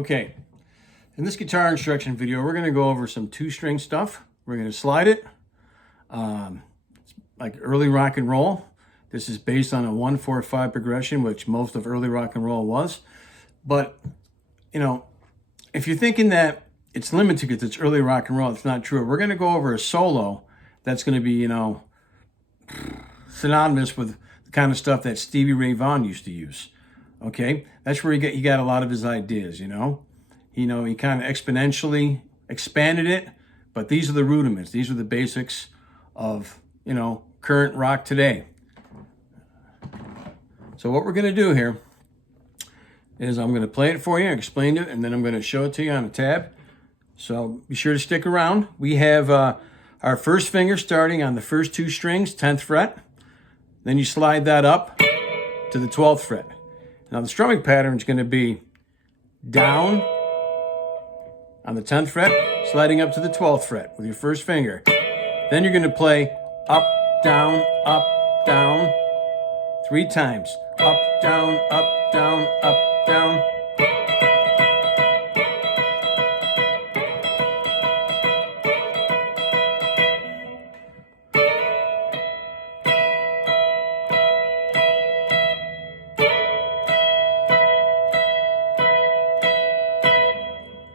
Okay, in this guitar instruction video, we're going to go over some two-string stuff. We're going to slide it, like early rock and roll. This is based on a 1-4-5 progression, which most of early rock and roll was. But, you know, if you're thinking that it's limited because it's early rock and roll, it's not true. We're going to go over a solo that's going to be, you know, synonymous with the kind of stuff that Stevie Ray Vaughan used to use. Okay, that's where he got a lot of his ideas. You know, he kind of exponentially expanded it, but these are the rudiments. These are the basics of, you know, current rock today. So what we're going to do here is I'm going to play it for you, explain it, and then I'm going to show it to you on a tab. So be sure to stick around. We have our first finger starting on the first two strings, 10th fret. Then you slide that up to the 12th fret. Now the strumming pattern is going to be down on the 10th fret, sliding up to the 12th fret with your first finger. Then you're going to play up, down, 3 times. Up, down, up, down, up, down.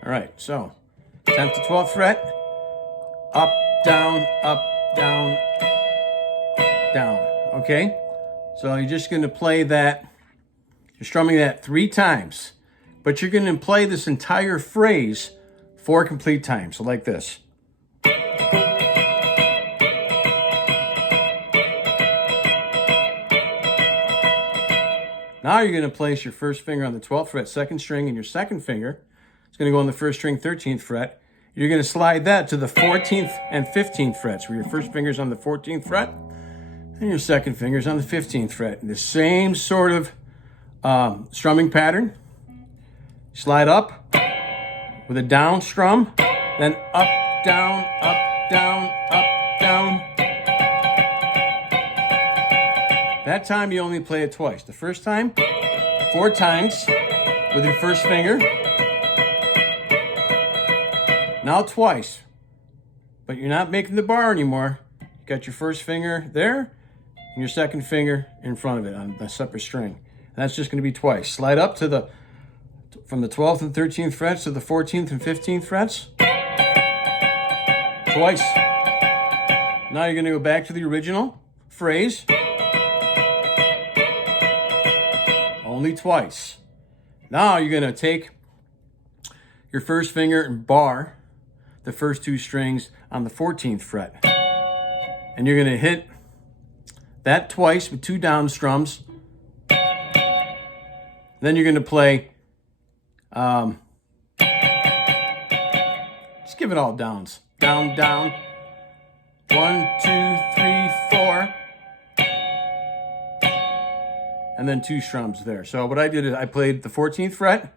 All right, so 10th to 12th fret, up, down, down. Okay? So you're just going to play that, you're strumming that 3 times, but you're going to play this entire phrase 4 complete times, so like this. Now you're going to place your first finger on the 12th fret, 2nd string, and your second finger it's going to go on the 1st string, 13th fret. You're going to slide that to the 14th and 15th frets, where your first finger's on the 14th fret, and your second finger's on the 15th fret. And the same sort of strumming pattern. Slide up with a down strum, then up, down, up, down, up, down. That time you only play it twice. The first time, 4 times with your first finger. Now twice, but you're not making the bar anymore. You got your first finger there and your second finger in front of it on a separate string. And that's just going to be twice. Slide up to from the 12th and 13th frets to the 14th and 15th frets. Twice. Now you're going to go back to the original phrase. Only twice. Now you're going to take your first finger and bar the first 2 strings on the 14th fret. And you're going to hit that twice with 2 down strums. Then you're going to play, just give it all downs. Down, down. 1, 2, 3, 4. And then 2 strums there. So what I did is I played the 14th fret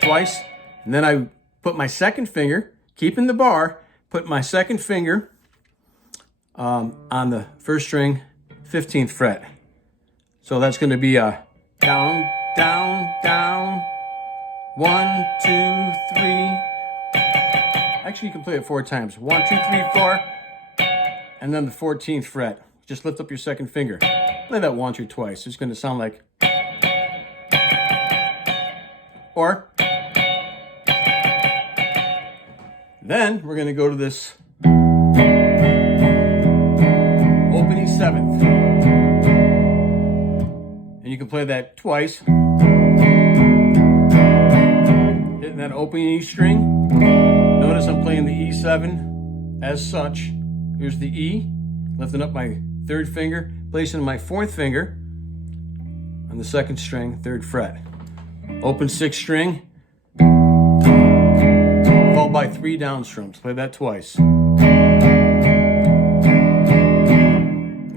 twice, and then I put my second finger, keeping the bar, put my second finger on the first string, 15th fret. So that's going to be a down, down, down, 1, 2, 3. Actually, you can play it 4 times. 1, 2, 3, 4. And then the 14th fret. Just lift up your second finger. Play that once or twice. It's going to sound like. Or. Then we're going to go to this open E7th. And you can play that twice. Hitting that open E string. Notice I'm playing the E7 as such. Here's the E. Lifting up my 3rd finger. Placing my 4th finger on the 2nd string, 3rd fret. Open 6th string. Followed by 3 down strums. Play that twice.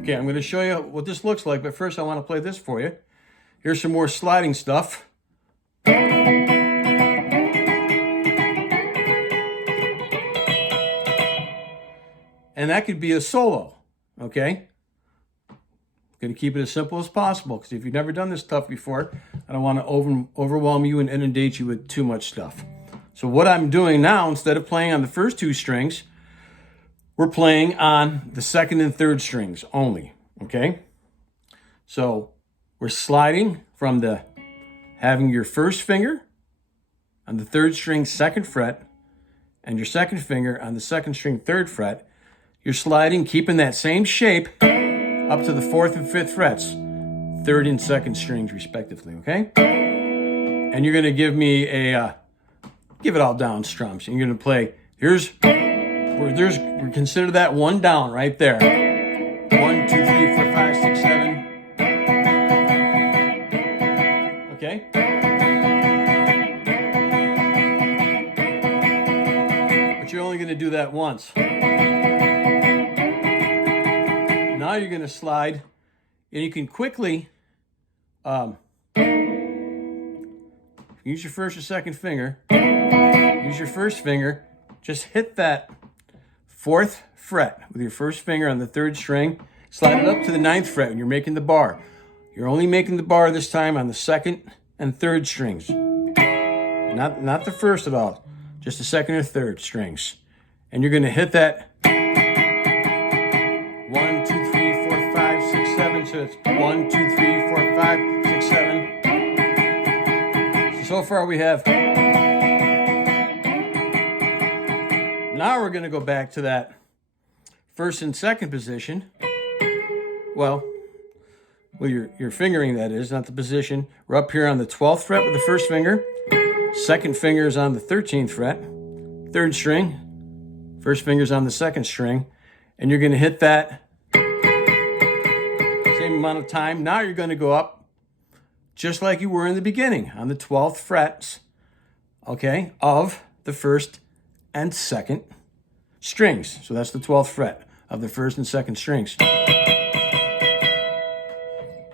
Okay, I'm going to show you what this looks like, but first I want to play this for you. Here's some more sliding stuff. And that could be a solo, okay? Going to keep it as simple as possible because if you've never done this stuff before, I don't want to overwhelm you and inundate you with too much stuff. So what I'm doing now, instead of playing on the first 2 strings, we're playing on the 2nd and 3rd strings only, okay? So we're sliding from having your first finger on the 3rd string 2nd fret and your 2nd finger on the 2nd string 3rd fret. You're sliding, keeping that same shape up to the 4th and 5th frets, 3rd and 2nd strings respectively, okay? And you're gonna give me give it all down strums. And you're gonna play, we consider that 1 down right there. 1, 2, 3, 4, 5, 6, 7. Okay? But you're only gonna do that once. Now you're going to slide, and you can quickly use your first or 2nd finger. Use your first finger. Just hit that 4th fret with your first finger on the 3rd string. Slide it up to the 9th fret when you're making the bar. You're only making the bar this time on the 2nd and 3rd strings. Not the first at all. Just the 2nd or 3rd strings. And you're going to hit that 1, 2, 3, 4, 5, 6, 7. So it's 1, 2, 3, 4, 5, 6, 7. So far we have. Now we're going to go back to that 1st and 2nd position. Well, your fingering, that is, not the position. We're up here on the 12th fret with the 1st finger. 2nd finger is on the 13th fret. 3rd string. 1st finger's on the 2nd string. And you're going to hit that same amount of time. Now you're going to go up just like you were in the beginning on the 12th frets, okay, of the 1st and 2nd strings. So that's the 12th fret of the 1st and 2nd strings.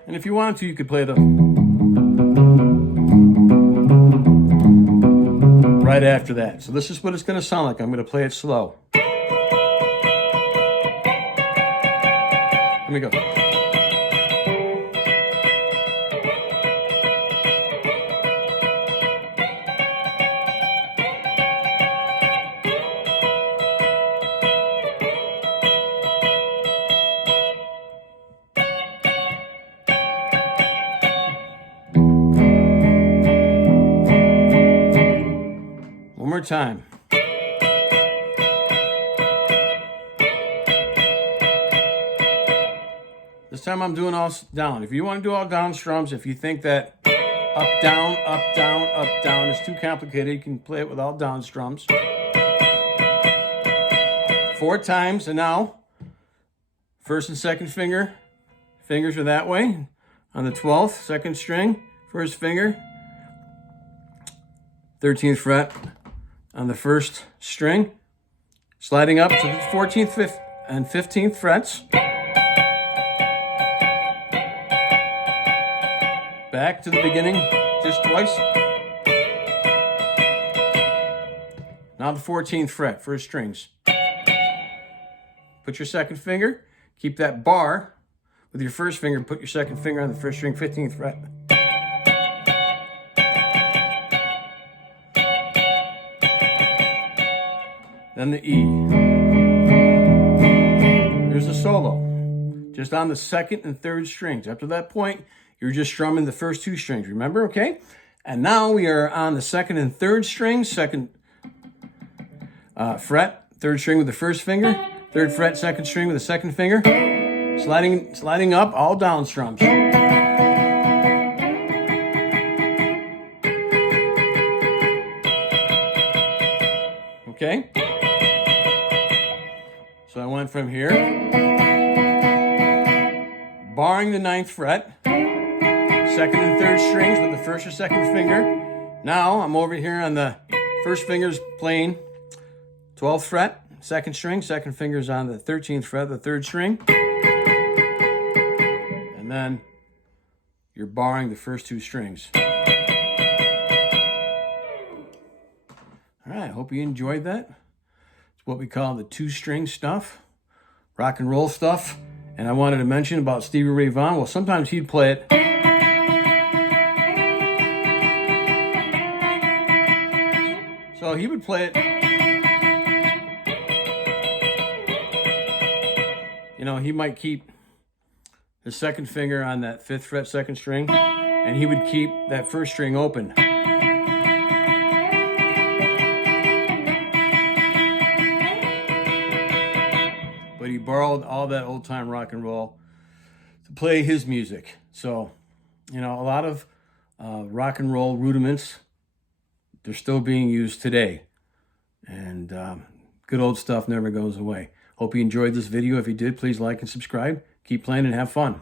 And if you wanted to, you could play the right after that. So this is what it's going to sound like. I'm going to play it slow. Let me go. One more time. This time I'm doing all down. If you want to do all down strums, if you think that up, down, up, down, up, down is too complicated, you can play it with all down strums. 4 times, and now 1st and 2nd fingers are that way. On the 12th, 2nd string, 1st finger, 13th fret on the 1st string, sliding up to the 14th, 5th, and 15th frets. Back to the beginning, just twice. Now the 14th fret, 1st strings. Put your 2nd finger, keep that bar with your 1st finger, put your 2nd finger on the 1st string, 15th fret. Then the E. Here's the solo, just on the 2nd and 3rd strings. Up to that point, you're just strumming the first 2 strings, remember, okay? And now we are on the 2nd and 3rd strings, 2nd fret, 3rd string with the 1st finger, 3rd fret, 2nd string with the 2nd finger, sliding up, all down strums. Okay? So I went from here, barring the 9th fret, 2nd and 3rd strings with the 1st or 2nd finger. Now I'm over here on the 1st finger's playing 12th fret, 2nd string, 2nd finger's on the 13th fret, the 3rd string. And then you're barring the first 2 strings. All right, I hope you enjoyed that. It's what we call the 2-string stuff, rock and roll stuff. And I wanted to mention about Stevie Ray Vaughan. Well, sometimes he'd play it. So he would play it. You know, he might keep the second finger on that 5th fret 2nd string, and he would keep that 1st string open. But he borrowed all that old time rock and roll to play his music. So, you know, a lot of rock and roll rudiments, they're still being used today. And good old stuff never goes away. Hope you enjoyed this video. If you did, please like and subscribe. Keep playing and have fun.